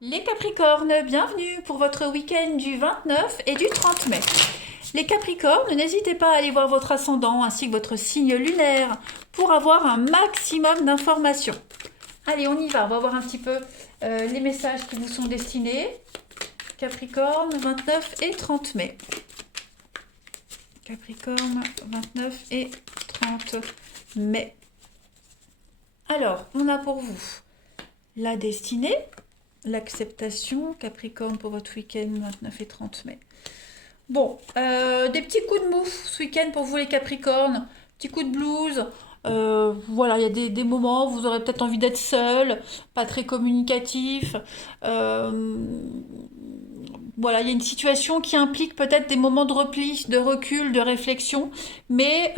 Les Capricornes, bienvenue pour votre week-end du 29 et du 30 mai. Les Capricornes, n'hésitez pas à aller voir votre ascendant ainsi que votre signe lunaire pour avoir un maximum d'informations. Allez, on y va, on va voir un petit peu les messages qui vous sont destinés. Capricorne, 29 et 30 mai. Capricorne, 29 et 30 mai. Alors, on a pour vous la destinée, l'acceptation, Capricorne pour votre week-end 29 et 30 mai. Bon, des petits coups de mou ce week-end pour vous les Capricornes, petits coups de blues. Voilà, il y a des moments où vous aurez peut-être envie d'être seul, pas très communicatif. Voilà, il y a une situation qui implique peut-être des moments de repli, de recul, de réflexion, mais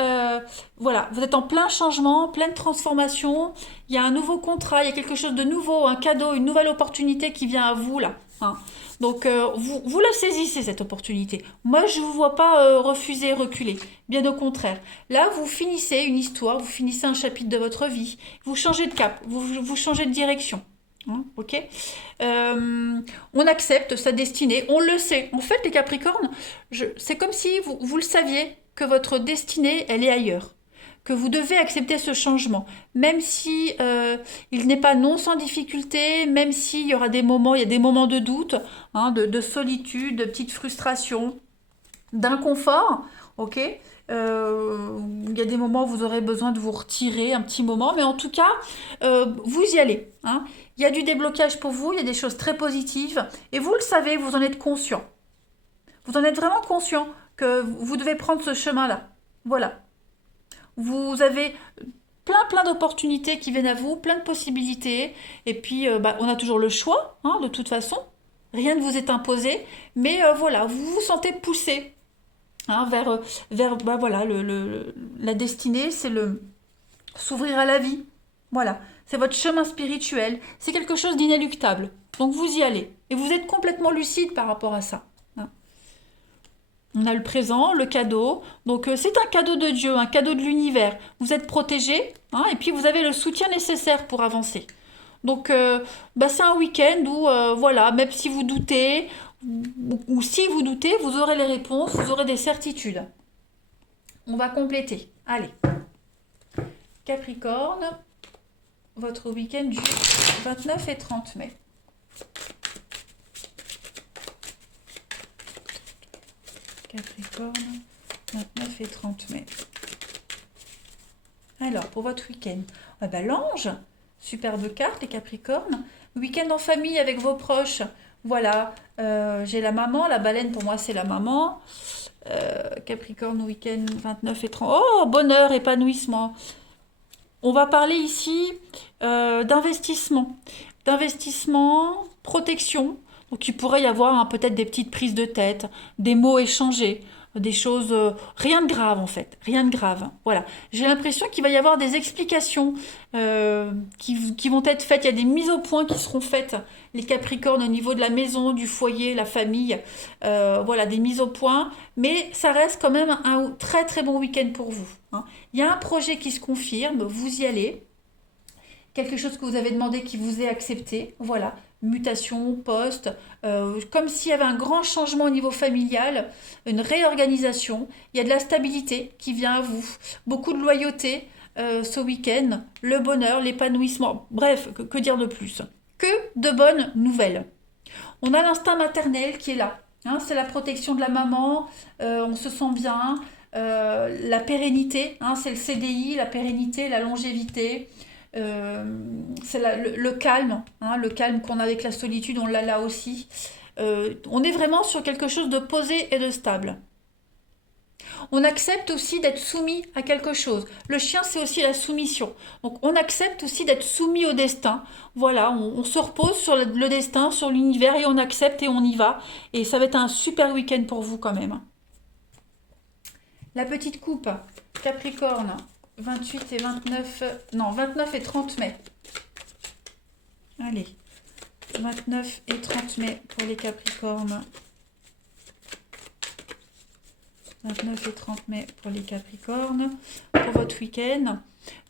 voilà, vous êtes en plein changement, pleine transformation, il y a un nouveau contrat, il y a quelque chose de nouveau, un cadeau, une nouvelle opportunité qui vient à vous là, hein. Donc vous la saisissez cette opportunité. Moi je ne vous vois pas refuser, reculer, bien au contraire. Là vous finissez une histoire, vous finissez un chapitre de votre vie, vous changez de cap, vous changez de direction. Hein, ok. On accepte sa destinée, on le sait. En fait, les Capricornes, c'est comme si vous le saviez que votre destinée, elle est ailleurs, que vous devez accepter ce changement, même si il n'est pas non sans difficulté, même s'il y aura des moments, il y a des moments de doute, hein, de solitude, de petite frustration, d'inconfort, ok. Il y a des moments où vous aurez besoin de vous retirer un petit moment, mais en tout cas, vous y allez, hein. Il y a du déblocage pour vous, il y a des choses très positives, et vous le savez, vous en êtes conscient. Vous en êtes vraiment conscient que vous devez prendre ce chemin-là. Voilà. Vous avez plein d'opportunités qui viennent à vous, plein de possibilités, et puis on a toujours le choix, hein, de toute façon. Rien ne vous est imposé, mais voilà, vous vous sentez poussé, hein, vers voilà, la destinée, c'est s'ouvrir à la vie. Voilà, c'est votre chemin spirituel, c'est quelque chose d'inéluctable. Donc vous y allez. Et vous êtes complètement lucide par rapport à ça, hein. On a le présent, le cadeau. Donc c'est un cadeau de Dieu, un cadeau de l'univers. Vous êtes protégé, hein, et puis vous avez le soutien nécessaire pour avancer. Donc c'est un week-end où, voilà, même si vous doutez, ou si vous doutez, vous aurez les réponses, vous aurez des certitudes. On va compléter. Allez, Capricorne, votre week-end du 29 et 30 mai. Capricorne, 29 et 30 mai. Alors, pour votre week-end, l'ange, superbe carte, les Capricornes. Week-end en famille avec vos proches. Voilà, j'ai la maman, la baleine pour moi c'est la maman. Capricorne, week-end 29 et 30. Oh, bonheur, épanouissement. On va parler ici d'investissement. D'investissement, protection. Donc il pourrait y avoir, hein, peut-être des petites prises de tête, des mots échangés, des choses... rien de grave en fait, rien de grave. Voilà. J'ai l'impression qu'il va y avoir des explications qui vont être faites. Il y a des mises au point qui seront faites, les Capricornes, au niveau de la maison, du foyer, la famille. Voilà, des mises au point. Mais ça reste quand même un très très bon week-end pour vous, hein. Il y a un projet qui se confirme, vous y allez. Quelque chose que vous avez demandé qui vous est accepté. Voilà, mutation, poste, comme s'il y avait un grand changement au niveau familial, une réorganisation. Il y a de la stabilité qui vient à vous, beaucoup de loyauté ce week-end, le bonheur, l'épanouissement. Bref, que dire de plus? Que de bonnes nouvelles. On a l'instinct maternel qui est là, hein, c'est la protection de la maman, on se sent bien, la pérennité, hein, c'est le CDI, la pérennité, la longévité, c'est le calme, hein, le calme qu'on a avec la solitude, on l'a là aussi. On est vraiment sur quelque chose de posé et de stable. On accepte aussi d'être soumis à quelque chose. Le chien, c'est aussi la soumission. Donc on accepte aussi d'être soumis au destin. Voilà, on se repose sur le destin, sur l'univers, et on accepte et on y va. Et ça va être un super week-end pour vous quand même. La petite coupe, Capricorne, 28 et 29, non, 29 et 30 mai. Allez, 29 et 30 mai pour les Capricornes. 29 et 30 mai pour les Capricornes, pour votre week-end.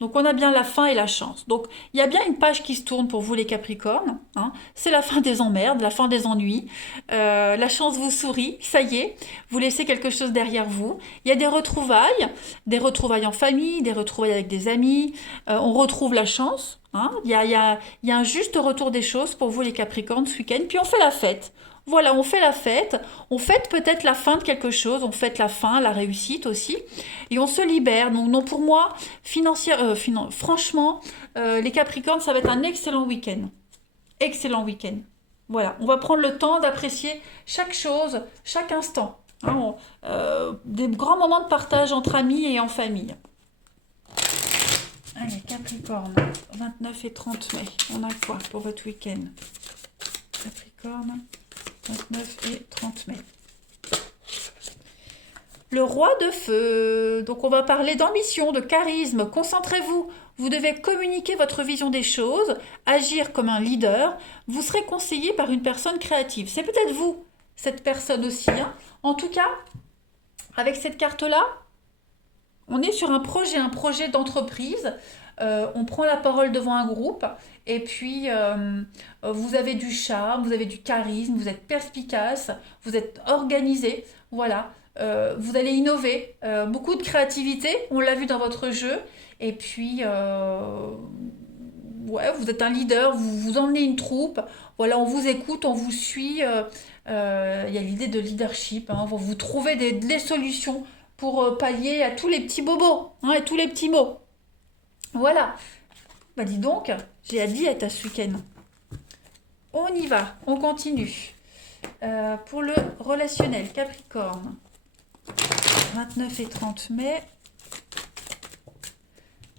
Donc on a bien la fin et la chance. Donc il y a bien une page qui se tourne pour vous les Capricornes, hein. C'est la fin des emmerdes, la fin des ennuis. La chance vous sourit, ça y est, vous laissez quelque chose derrière vous. Il y a des retrouvailles en famille, des retrouvailles avec des amis. On retrouve la chance, hein. Il y a un juste retour des choses pour vous les Capricornes ce week-end. Puis on fait la fête. Voilà, on fait la fête, on fête peut-être la fin de quelque chose, on fête la fin, la réussite aussi, et on se libère. Donc non, pour moi, franchement, les Capricornes, ça va être un excellent week-end. Excellent week-end. Voilà, on va prendre le temps d'apprécier chaque chose, chaque instant, hein. Des grands moments de partage entre amis et en famille. Allez, Capricorne, 29 et 30 mai, on a quoi pour votre week-end? Capricorne, 29 et 30 mai. Le roi de feu. Donc on va parler d'ambition, de charisme. Concentrez-vous. Vous devez communiquer votre vision des choses, agir comme un leader. Vous serez conseillé par une personne créative. C'est peut-être vous, cette personne aussi, hein. En tout cas, avec cette carte-là, on est sur un projet d'entreprise. On prend la parole devant un groupe et puis vous avez du charme, vous avez du charisme, vous êtes perspicace, vous êtes organisé, voilà. Vous allez innover, beaucoup de créativité, on l'a vu dans votre jeu, et puis ouais, vous êtes un leader, vous emmenez une troupe, voilà, on vous écoute, on vous suit, il y a l'idée de leadership, hein, vous trouvez des solutions pour pallier à tous les petits bobos, hein, et tous les petits mots. Voilà. Bah dis donc, j'ai hâte d'y être à ce week-end. On y va, on continue. Pour le relationnel, Capricorne, 29 et 30 mai.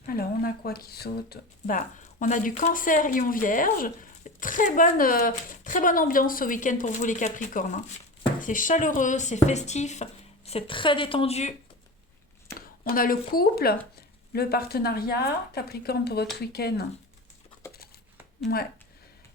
Alors, on a quoi qui saute? Bah, on a du Cancer, Lion, Vierge. Très bonne ambiance ce week-end pour vous les Capricornes, hein. C'est chaleureux, c'est festif, c'est très détendu. On a le couple, le partenariat, Capricorne pour votre week-end. Ouais.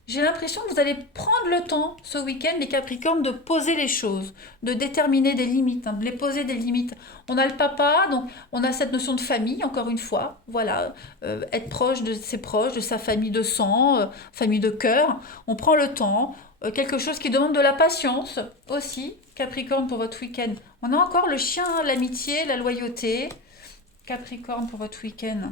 J'ai l'impression que vous allez prendre le temps ce week-end, les Capricornes, de poser les choses, de déterminer des limites, hein, de les poser des limites. On a le papa, donc on a cette notion de famille, encore une fois. Voilà, être proche de ses proches, de sa famille de sang, famille de cœur. On prend le temps. Quelque chose qui demande de la patience aussi, Capricorne pour votre week-end. On a encore le chien, hein, l'amitié, la loyauté. Capricorne pour votre week-end.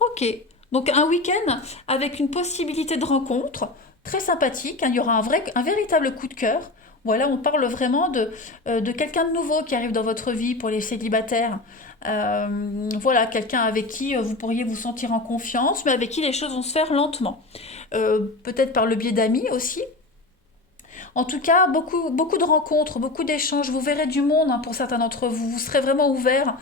Ok, donc un week-end avec une possibilité de rencontre très sympathique, hein. Il y aura un véritable coup de cœur. Voilà, on parle vraiment de quelqu'un de nouveau qui arrive dans votre vie pour les célibataires. Voilà, quelqu'un avec qui vous pourriez vous sentir en confiance, mais avec qui les choses vont se faire lentement. Peut-être par le biais d'amis aussi. En tout cas, beaucoup de rencontres, beaucoup d'échanges. Vous verrez du monde, hein, pour certains d'entre vous. Vous serez vraiment ouverts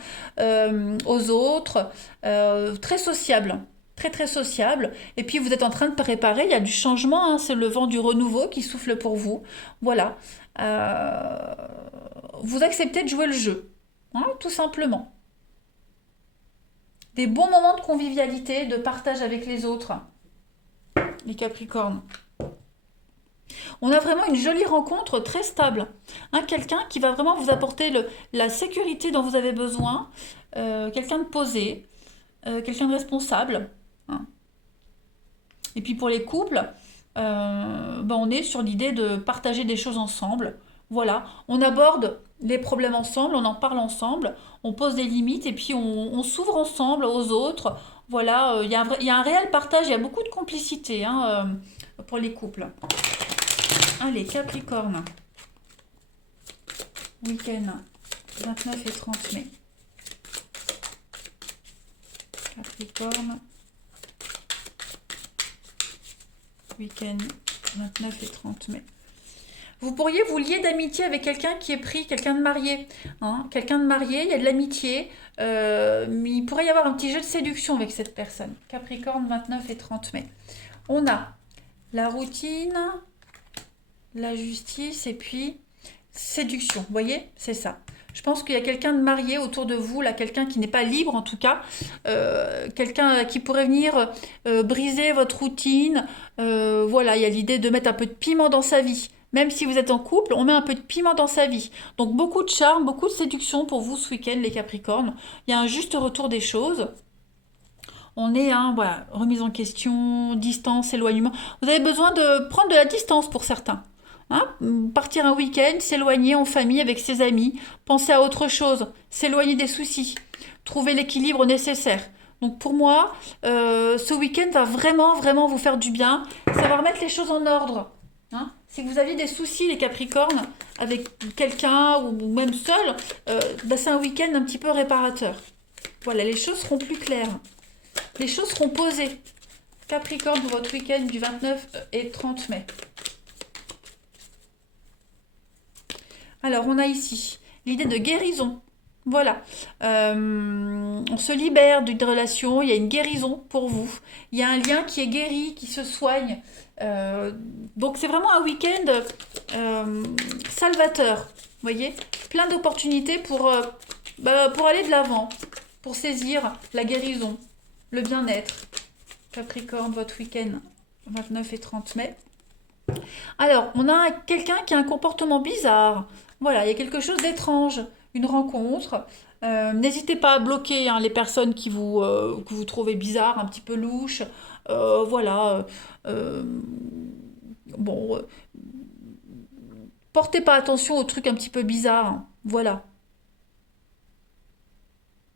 aux autres, très sociable. Très très sociable. Et puis vous êtes en train de préparer, il y a du changement, hein, c'est le vent du renouveau qui souffle pour vous. Voilà. Euh, vous acceptez de jouer le jeu, hein, tout simplement. Des bons moments de convivialité, de partage avec les autres, les Capricornes. On a vraiment une jolie rencontre très stable, hein, quelqu'un qui va vraiment vous apporter la sécurité dont vous avez besoin, quelqu'un de posé, quelqu'un de responsable, hein. Et puis pour les couples, ben on est sur l'idée de partager des choses ensemble. Voilà, on aborde les problèmes ensemble, on en parle ensemble, on pose des limites et puis on s'ouvre ensemble aux autres. Voilà, il y a un réel partage, il y a beaucoup de complicité, hein, pour les couples. Allez, Capricorne. Week-end 29 et 30 mai. Capricorne. Week-end 29 et 30 mai. Vous pourriez vous lier d'amitié avec quelqu'un qui est pris, quelqu'un de marié, hein. Quelqu'un de marié, il y a de l'amitié, mais il pourrait y avoir un petit jeu de séduction avec cette personne. Capricorne 29 et 30 mai. On a la routine, la justice et puis séduction. Vous voyez, c'est ça. Je pense qu'il y a quelqu'un de marié autour de vous, là, quelqu'un qui n'est pas libre en tout cas, quelqu'un qui pourrait venir briser votre routine. Voilà, il y a l'idée de mettre un peu de piment dans sa vie. Même si vous êtes en couple, on met un peu de piment dans sa vie. Donc beaucoup de charme, beaucoup de séduction pour vous ce week-end, les Capricornes. Il y a un juste retour des choses. On est, hein, voilà, remise en question, distance, éloignement. Vous avez besoin de prendre de la distance pour certains. Hein, partir un week-end, s'éloigner en famille avec ses amis, penser à autre chose, s'éloigner des soucis, trouver l'équilibre nécessaire. Donc pour moi, ce week-end va vraiment, vraiment vous faire du bien. Ça va remettre les choses en ordre. Hein. Si vous aviez des soucis, les Capricornes, avec quelqu'un ou même seul, bah, c'est un week-end un petit peu réparateur. Voilà, les choses seront plus claires. Les choses seront posées. Capricorne pour votre week-end du 29 et 30 mai. Alors, on a ici l'idée de guérison. Voilà. On se libère d'une relation, il y a une guérison pour vous. Il y a un lien qui est guéri, qui se soigne. Euh, donc, c'est vraiment un week-end salvateur. Vous voyez? Plein d'opportunités pour aller de l'avant, pour saisir la guérison, le bien-être. Capricorne, votre week-end 29 et 30 mai. Alors, on a quelqu'un qui a un comportement bizarre. Voilà, il y a quelque chose d'étrange, une rencontre. N'hésitez pas à bloquer hein, les personnes que vous trouvez bizarres, un petit peu louches. Voilà. euh, bon, portez pas attention aux trucs un petit peu bizarres. Hein. Voilà.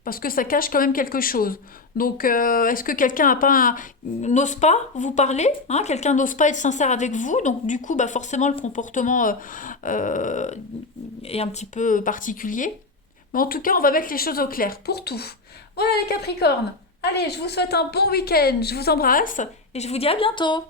Parce que ça cache quand même quelque chose. Donc, est-ce que quelqu'un n'ose pas vous parler, hein, quelqu'un n'ose pas être sincère avec vous, donc du coup, bah forcément, le comportement euh, est un petit peu particulier. Mais en tout cas, on va mettre les choses au clair pour tout. Voilà les Capricornes. Allez, je vous souhaite un bon week-end. Je vous embrasse et je vous dis à bientôt.